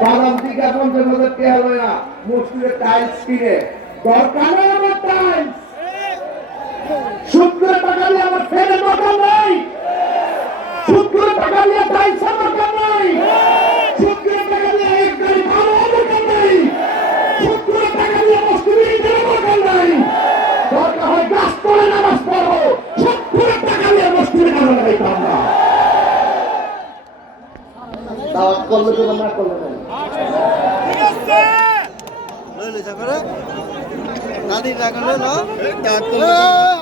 বাদাম থেকে 50,000 টাকা লয় না মসজিদে টাইলস কিনে দরকার নেই আমার টাইলস শুক্রের টাকা দিয়ে আমার ফেলে দরকার নাই শুক্রের টাকা দিয়ে টাইলস দরকার নাই শুক্রের টাকা দিয়ে এক গাড়ি ভালো দরকার নাই শুক্রের টাকা দিয়ে মসজিদে দরকার নাই দরকার হয় গাছ করে নামাজ পড়ো শুক্রের টাকা দিয়ে মসজিদে কাজে লাগাইতে আমরা দাওয়াত করলে তো না করলে না ঠিক আছে লইলে যা করে নাদি রাখলো না আমার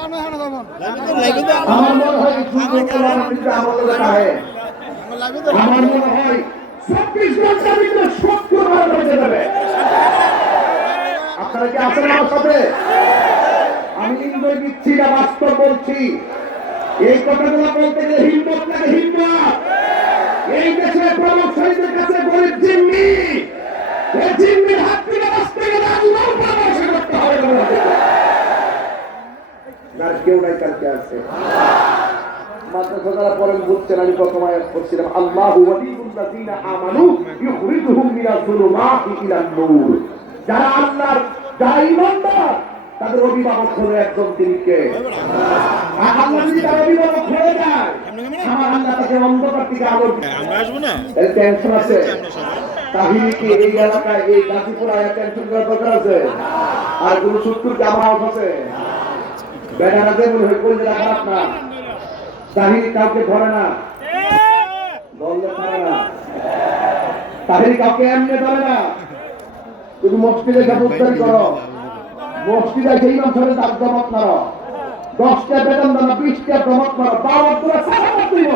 মনে হয় আমার মনে হয় 24 ঘন্টার ভিতরে 70 বার হয়ে যাবে আপনারা কি আছেন আমার সাথে আমি ইন্দ্রই দিচ্ছি না বাস্তব বলছি এই কথাগুলো বলতে গেলে হিম্মত লাগে হিম্মত এই দেশের প্রভাবশালীদের কাছে গরিব জিম্মি এই জিম্মির হাত থেকে বাঁচতে গেলে আল্লাহর পরামর্শ করতে হবে না কেউ নাই কালকে আছে মাদ্রাসারা পড়েন বুঝছেন আমি প্রথম আয়াত পড়ছিলাম আল্লাহু ওয়ালিউল্লাযিনা আমানু ইউখরিজুহুম মিনাজ যুলুমাতি ইলান নূর যারা আল্লাহর যারা ঈমানদার তাদের অভিভাবক হলো একজন তিনি কে আল্লাহ যদি তার অভিভাবক হয়ে যায় আমার আল্লাহ তাকে অন্ধকার থেকে আলো আমরা আসবো না এর টেনশন আছে তাহিরি কি এই এলাকায় এই গাজীপুর আয়া টেনশন করার দরকার আছে আর কোন শত্রুর জামাত আছে বেড়ারা যে মনে হয় কোন জায়গা খারাপ না তাহিরি কাউকে ধরে না ধরলে ধরে না তাহিরি কাউকে এমনি ধরে না শুধু মসজিদে উদ্ধার করো মসজিদে যেই ইমাম সাহেব তার জমাত মারো 10টা বেতন দাও 20টা জমাত মারো 12 সালাত দিব